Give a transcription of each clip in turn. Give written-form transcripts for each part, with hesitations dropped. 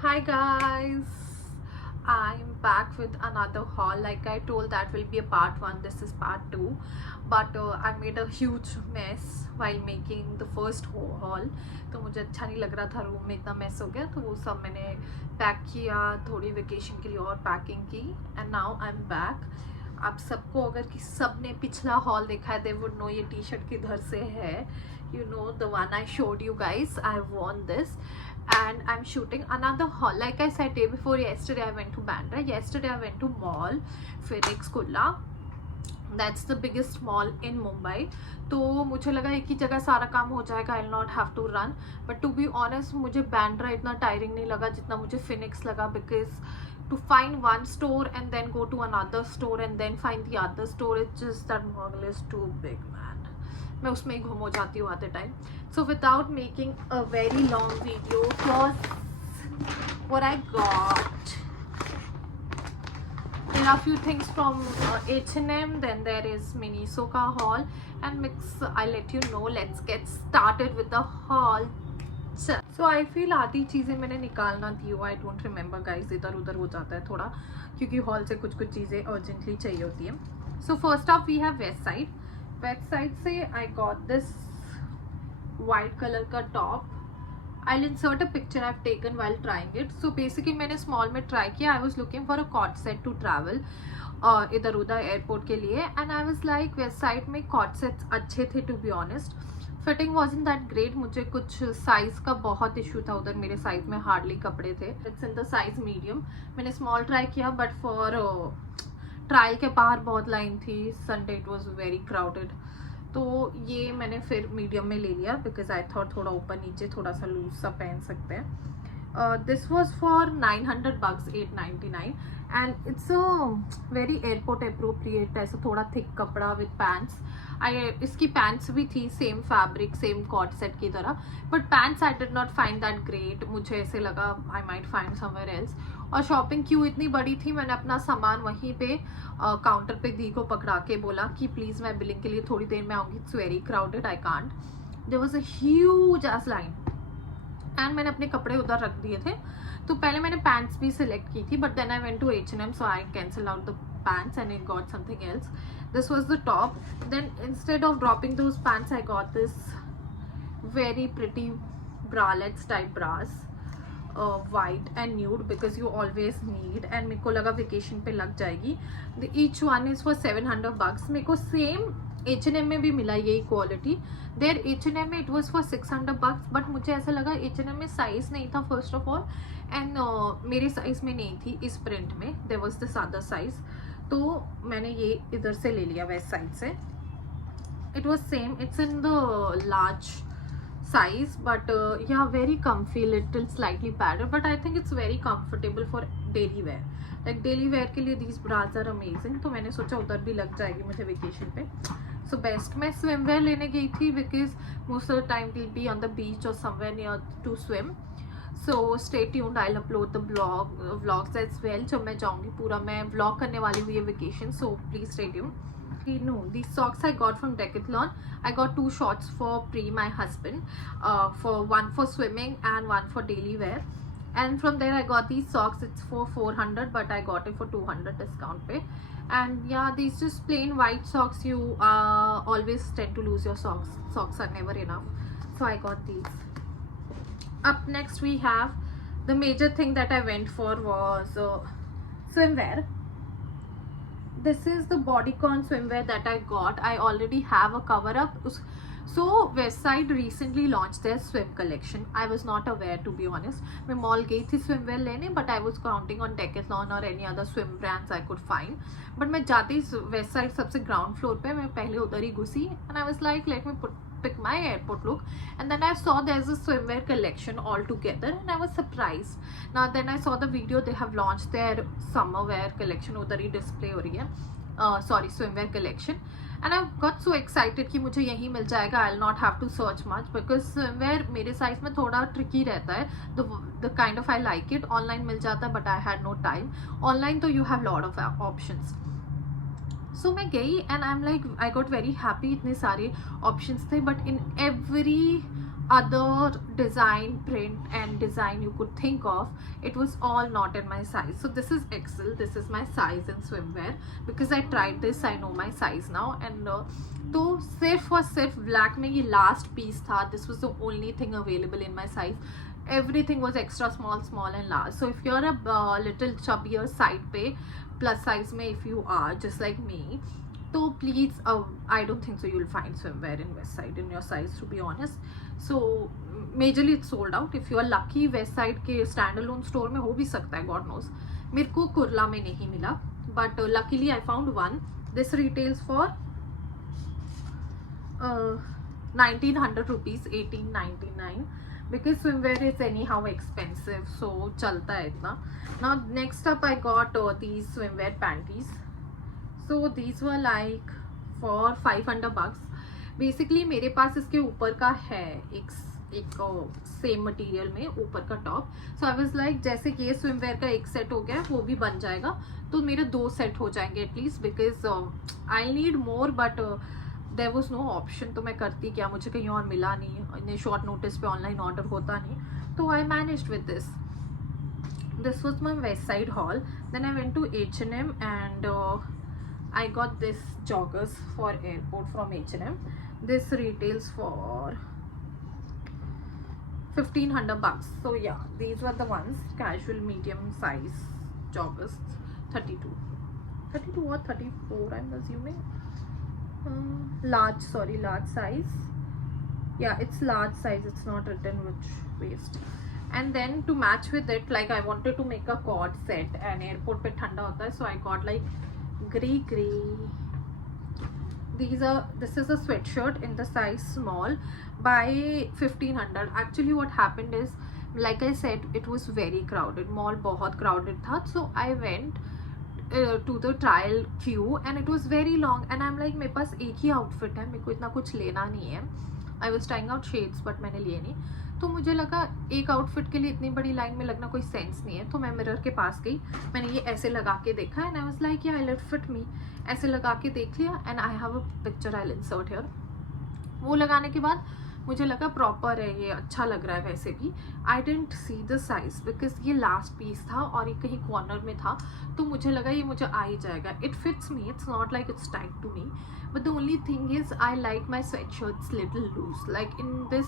Hi guys, I'm back with another haul. Like I told, that will be a part 1, this is part 2. But I made a huge mess while making the first haul. तो मुझे अच्छा नहीं लग रहा था, रूम में इतना मेस हो गया, तो वो सब मैंने पैक किया, थोड़ी वेकेशन के लिए और पैकिंग की. And now I am back. आप सबको अगर कि सब ने पिछला हॉल देखा है, दे वुड नो ये टी शर्ट किधर से है. You know the one I showed you guys. I won this and I'm shooting another haul. Like I said day before yesterday, I went to Bandra. Yesterday I went to mall Phoenix Kulla. That's the biggest mall in Mumbai. तो मुझे लगा एक ही जगह सारा काम हो जाएगा, I will not have to run. But to be honest मुझे बैंड्रा इतना टायरिंग नहीं लगा जितना मुझे फिनिक्स लगा, because to find one store and then go to another store and then find the other store, it's just that mall is too big, man. मैं उसमें ही घूम हो जाती हूँ आते time. So without making a very long video, here's what I got. There are a few things from H&M, then there is Miniso ka haul and mix. I'll let you know. Let's get started with the haul. So I feel आधी चीज़ें मैंने निकालना थी, I don't remember guys, इधर उधर हो जाता है थोड़ा, क्योंकि हॉल से कुछ कुछ चीज़ें अर्जेंटली चाहिए होती है. So first of we have Westside. Westside से I got this white colour का top. I'll insert a picture I've taken while trying it. So basically मैंने small में try किया. I was looking for a cot set to travel इधर उधर एयरपोर्ट के लिए, and I was like west side में cot sets अच्छे थे to be honest. फिटिंग वॉजन दैट ग्रेट. मुझे कुछ साइज का बहुत इशू था उधर, मेरे साइज में हार्डली कपड़े थे. It's in the size medium. मैंने स्मॉल ट्राई किया बट फॉर ट्रायल के बाहर बहुत लाइन थी. Sunday it was very crowded, तो ये मैंने फिर मीडियम में ले लिया बिकॉज आई थॉट थोड़ा ऊपर नीचे थोड़ा सा लूज सा पहन सकते हैं. This was for $900, $899, and it's a very airport appropriate. ऐसा थोड़ा थिक कपड़ा विद पैंट्स. इसकी पैंट्स भी थी same fabric same coord set की तरह, but pants I did not find that great. मुझे ऐसे लगा I might find somewhere else. और शॉपिंग क्यू इतनी बड़ी थी, मैंने अपना सामान वहीं पे काउंटर पे दी को पकड़ा के बोला कि प्लीज़ मैं बिलिंग के लिए थोड़ी देर में आऊँगी, it's very crowded, I can't. There was a huge ass line and मैंने अपने कपड़े उधर रख दिए थे. तो पहले मैंने पैंट्स भी सिलेक्ट की थी, but then I went to H&M, so I cancel out the pants and I got something else. This was the top. Then instead of dropping those pants, I got this very pretty bralettes type bras, white and nude, because you always need, and मेरे को लगा vacation पे लग जाएगी. Each one is for $700. मेरे को same H&M में भी मिला यही क्वालिटी. देर H&M में इट वॉज फॉर $600, बट मुझे ऐसा लगा H&M में साइज नहीं था फर्स्ट ऑफ ऑल, एंड मेरे साइज में नहीं थी इस प्रिंट में. There was this other size, तो मैंने ये इधर से ले लिया वेस्ट साइड से. It was same, it's in the large size, but yeah, very comfy, little slightly padded, but I think it's very comfortable for daily wear. Like daily wear के लिए these bras are amazing. तो मैंने सोचा उधर भी लग जाएगी मुझे वेकेशन पे. So best मैं swim wear लेने गई थी because most of the time we'll be on the beach or somewhere near to swim. So stay tuned, I'll upload the vlogs as well. जब मैं जाऊँगी पूरा मैं vlog करने वाली हूँ ये vacation, so please stay tuned. No, these socks I got from Decathlon. I got 2 shorts for Pri, my husband, for one for swimming and one for daily wear. And from there I got these socks. It's for $400, but I got it for $200 discount pay. And yeah, these just plain white socks. You always tend to lose your socks. Socks are never enough, so I got these. Up next we have the major thing that I went for was swimwear. This is the bodycon swimwear that I got. I already have a cover up. So Westside recently launched their swim collection. I was not aware, to be honest. मैं मॉल गई थी swimwear लेने, but I was counting on Decathlon or any other swim brands I could find. But मैं जाते ही Westside सबसे ground floor पे, मैं पहले उधर ही घुसी, and I was like, let me pick my airport look, and then I saw there's a swimwear collection all together, and I was surprised. Now then I saw the video, they have launched their summer wear collection, उधर ही display हो रही है, sorry, swimwear collection, and I got so excited कि मुझे यही मिल जाएगा. I'll not have to search much because swimwear मेरे size में थोड़ा tricky रहता है. The kind of I like it. Online मिल जाता है, but I had no time. Online तो you have lot of options. सो मैं गई and I am like I got very happy. इतने सारे ऑप्शंस थे, but in every other design, print and design you could think of, it was all not in my size. So this is XL, this is my size in swimwear, because I tried this, I know my size now. And तो सिर्फ और सिर्फ ब्लैक में ये last piece था. This was the only thing available in my size. Everything was extra small, small and large. So if you're a little chubbier side पे, plus size में, if you are just like me, तो please, I don't think so you'll find swimwear in West Side in your size, to be honest. So majorly it's sold out. If you are lucky, West Side के standalone store में हो भी सकता है, God knows. मेरे को कुर्ला में नहीं मिला, but luckily I found one. This retails for 1900 rupees, 1899, because swimwear is anyhow expensive, so chalta hai itna. Now next up I got these swimwear panties. So these were like for 500 bucks. Basically मेरे पास इसके ऊपर का है एक same material में ऊपर का टॉप. सो I was like जैसे कि ये स्विमवेयर का एक सेट हो गया, वो भी बन जाएगा, तो मेरे 2 सेट हो जाएंगे at least, because I need more, but there was no option. तो मैं करती क्या, मुझे कहीं और मिला नहीं, इतने शॉर्ट नोटिस पे ऑनलाइन ऑर्डर होता नहीं, तो आई managed with this. This was my West Side haul. Then I went to H&M and I got this joggers for airport from H&M. This retails for 1500 bucks. So yeah, these were the ones, casual medium size joggers, 32 or 34 I'm assuming. Large size. Yeah, it's large size, it's not written which waist. And then to match with it, like I wanted to make a cord set, and airport पे ठंडा होता है, so I got like gray. This is a sweatshirt in the size small by 1500. Actually what happened is, like I said, it was very crowded, mall बहुत crowded था, so I went to the trial queue and it was very long, and I'm like मेरे पास एक ही outfit है, मेरे को इतना कुछ लेना नहीं है. I was trying out shades but मैंने लिए नहीं, तो मुझे लगा एक आउटफिट के लिए इतनी बड़ी लाइन में लगना कोई सेंस नहीं है. तो मैं मिरर के पास गई, मैंने ये ऐसे लगा के देखा, एंड आई वाज लाइक या इट फिट मी. ऐसे लगा के देख लिया, and I have a picture I will insert here. वो लगाने के बाद मुझे लगा प्रॉपर है, ये अच्छा लग रहा है. वैसे भी I didn't see the size, because ये लास्ट पीस था और ये कहीं कॉर्नर में था, तो मुझे लगा ये मुझे आ ही जाएगा. It fits me, it's not like it's tight to me, but the only thing is I like my sweatshirts little loose. Like in this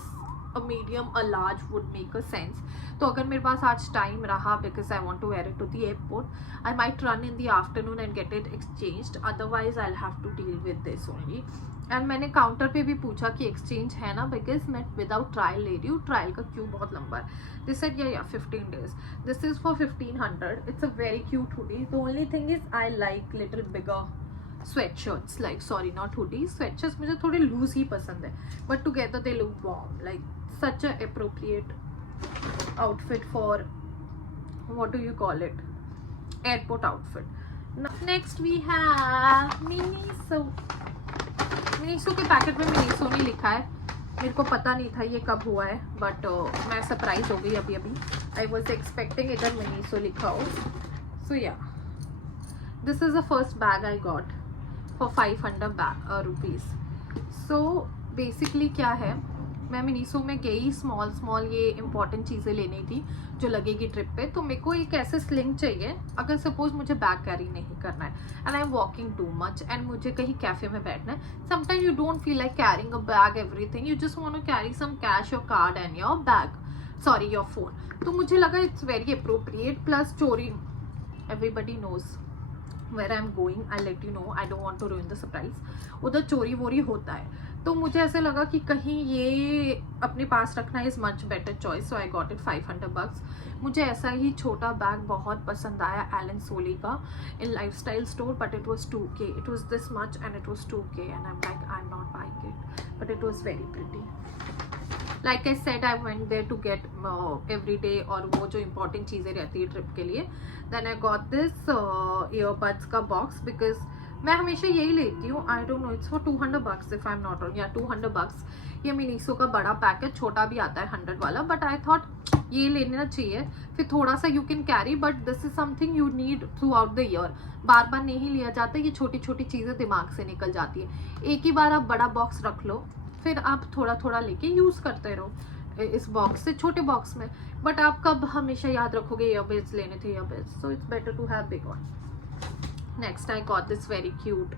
a medium, a large would make a sense. तो अगर मेरे पास आज टाइम रहा, because I want to wear it to the airport, I might run in the afternoon and get it exchanged. Otherwise I'll have to deal with this only. And मैंने काउंटर पे भी पूछा कि एक्सचेंज है ना, बिकॉज मैं विदाउट ट्रायल ले रही हूँ, ट्रायल का क्यू बहुत लंबा है. दिस सेड या 15 days. This is for 1500. It's a very cute hoodie. The only thing is I like little bigger sweatshirts, like sorry not hoodies, sweatshirts मुझे थोड़े लूज ही पसंद है, but together they look warm, like such a appropriate outfit for, what do you call it, airport outfit. Now, next we have Miniso. Miniso के पैकेट में Miniso नहीं लिखा है, मेरे को पता नहीं था ये कब हुआ है, बट मैं सरप्राइज हो गई अभी. आई वॉज एक्सपेक्टिंग इधर Miniso लिखा हो. सो या this is the first bag I got for 500 rupees. So basically क्या है, मैं मिनीसो में गई स्मॉल ये इंपॉर्टेंट चीज़ें लेनी थी जो लगेगी ट्रिप पे. तो मेरे को एक ऐसे स्लिंग चाहिए अगर सपोज मुझे बैग कैरी नहीं करना है, and I am walking too much, and मुझे कहीं कैफे में बैठना है. Sometime you don't feel like carrying a bag everything, you just want to carry some cash, your card and your bag, sorry your phone. तो मुझे लगा it's very appropriate. Plus चोरी, everybody knows where I'm going, I'll let you know, I don't want to ruin the surprise. उधर चोरी वोरी होता है, तो मुझे ऐसे लगा कि कहीं ये अपने पास रखना is much better choice. So I got it 500 bucks. मुझे ऐसा ही छोटा बैग बहुत पसंद आया एलन सोली का in Lifestyle store, but it was 2K. It was this much and it was 2K, and I am like I am not buying it, but it was very pretty. Like I said I went there to get every day, और वो जो इंपॉर्टेंट चीज़ें रहती है trip के लिए. Then I got this earbuds का box, because मैं हमेशा यही लेती हूँ. I don't know, it's for 200 bucks if I am not wrong, या 200 bucks. ये मिनीसो का बड़ा पैक है, छोटा भी आता है 100 वाला, बट आई थॉट ये लेना चाहिए. फिर थोड़ा सा you can carry, but this is something you need throughout the year. बार बार नहीं लिया जाता, ये छोटी छोटी चीज़ें दिमाग से निकल जाती है. एक ही बार आप बड़ा बॉक्स रख लो, फिर आप थोड़ा थोड़ा लेके यूज़ करते रहो इस बॉक्स से, छोटे बॉक्स में। बट आप कब हमेशा याद रखोगे ईयरबड्स लेने थे earbuds, so it's better to have big one. Next I got this very cute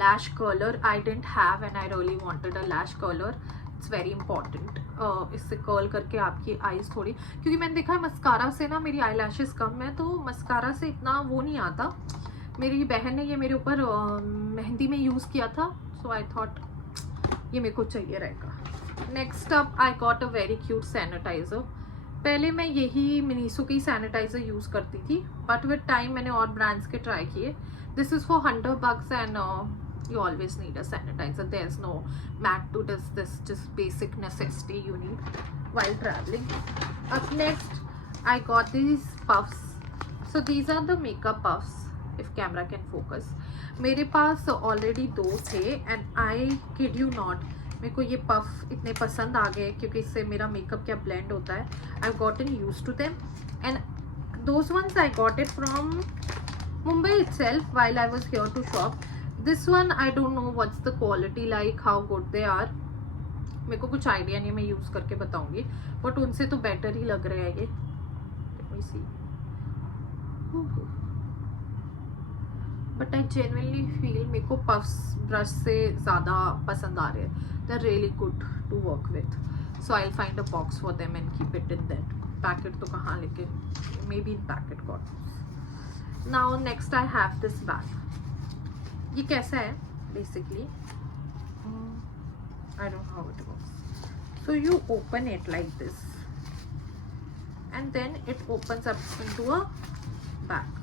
lash curler. I didn't have and I really wanted a lash curler. It's very important. इससे कर्ल करके आपकी आईज थोड़ी, क्योंकि मैंने देखा है मस्कारा से ना मेरी आई लैशेस कम है, तो मस्कारा से इतना वो नहीं आता। मेरी बहन ने ये मेरे ऊपर मेहंदी में यूज़ किया था, सो आई थॉट ये मेरे को चाहिए रहेगा। Next up I got a very cute sanitiser. पहले मैं यही मिनीसो की सैनिटाइज़र यूज़ करती थी, बट विद टाइम मैंने और ब्रांड्स के ट्राई किए। This is for $100 and you always need a sanitizer. There's no mat to this just basic necessity you need while traveling. Up next, I got these puffs. So these are the makeup puffs, if camera can focus. मेरे पास already 2 थे and I kid you not, मेरे को ये पफ इतने पसंद आ गए क्योंकि इससे मेरा मेकअप क्या ब्लेंड होता है। I've gotten used to them and those ones I got it from Mumbai itself while I was here to shop. This one I don't know what's the quality like, how good they are. मेरे को कुछ आइडिया नहीं, मैं यूज़ करके बताऊंगी, बट उनसे तो बेटर ही लग रहा है ये। Let me see. But I genuinely feel मेरे को पफ्स ब्रश से ज़्यादा पसंद आ रहे हैं। They're really good to work with. So I'll find a box for them and keep it in that. Packet तो कहाँ, लेकिन maybe in packet got. Now next I have this bag. ये कैसा है basically? I don't know how it works. So you open it like this, and then it opens up into a bag.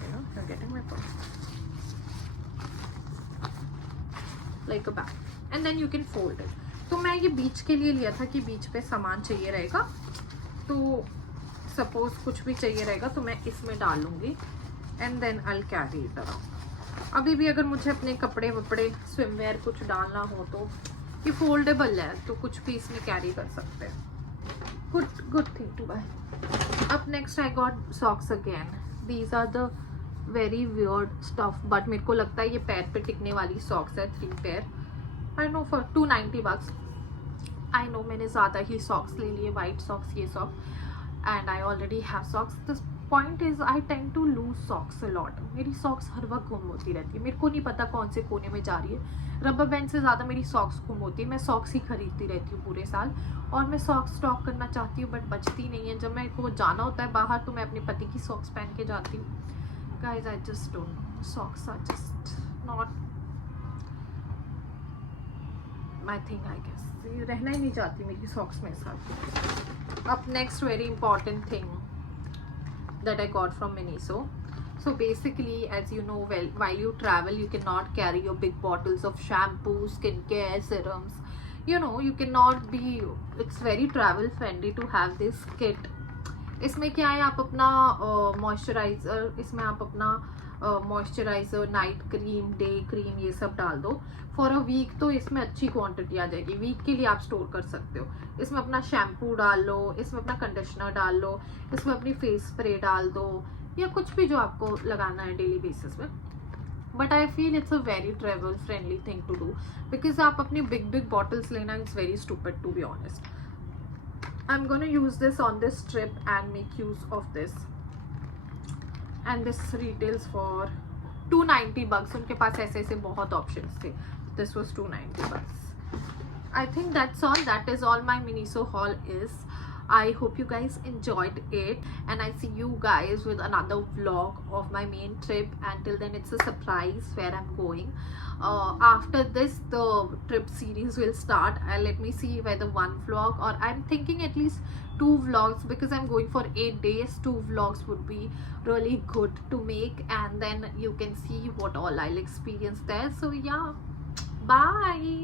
You know, you're getting my point. Like a bag, and then you can fold it. तो मैं ये बीच के लिए लिया था कि बीच पे सामान चाहिए रहेगा, तो सपोज कुछ भी चाहिए रहेगा तो मैं इसमें डाल लूँगी and then I carry it around. अभी भी अगर मुझे अपने कपड़े वपड़े स्विमवेयर कुछ डालना हो तो ये फोल्डेबल है, तो कुछ भी इसमें कैरी कर सकते हैं। Good thing to buy. अब next I got socks again. These are the very weird stuff, but मेरे को लगता है ये पैर पे टिकने वाली सॉक्स है, 3 pair. I know for $290। I know मैंने ज़्यादा ही सॉक्स ले लिए, वाइट सॉक्स, ये socks, and I already have socks. The point is I tend to lose socks a lot. मेरी socks हर वक्त गुम होती रहती है, मेरे को नहीं पता कौन से कोने में जा रही है। रबर बैंड से ज़्यादा मेरी socks गुम होती है। मैं socks ही खरीदती रहती हूँ पूरे साल, और मैं socks स्टॉक करना चाहती हूँ बट बचती नहीं है। जब मेरे को जाना होता है बाहर तो मैं अपने पति की socks पहन के जाती हूँ। Guys, I just don't know. Socks are just not my thing, I guess. रहना ही नहीं चाहती मेरी socks मेरे साथ। Up next, very important thing that I got from Miniso. So basically, as you know, well, while you travel, you cannot carry your big bottles of shampoo, skincare, serums. You know, you cannot be. It's very travel friendly to have this kit. इसमें क्या है, आप अपना मॉइस्चराइज़र, इसमें आप अपना moisturiser, night cream, day cream, ये सब डाल दो फॉर अ वीक, तो इसमें अच्छी क्वांटिटी आ जाएगी। वीक के लिए आप स्टोर कर सकते हो। इसमें अपना शैम्पू डाल लो, इसमें अपना कंडीशनर डाल लो, इसमें अपनी फेस स्प्रे डाल दो, या कुछ भी जो आपको लगाना है डेली बेसिस में। But I feel it's a very travel friendly thing to do, because आप अपनी बिग बॉटल्स लेना it's very stupid to be honest. I'm gonna use this on this trip and make use of this, and this retails for $290। उनके पास ऐसे बहुत options थे। This was $290। I think that's all. That is all my Miniso haul is. I hope you guys enjoyed it, and I see you guys with another vlog of my main trip. Until then, it's a surprise where I'm going. After this, the trip series will start. Let me see whether 1 vlog, or I'm thinking at least 2 vlogs, because I'm going for 8 days. 2 vlogs would be really good to make, and then you can see what all I'll experience there. So yeah, bye.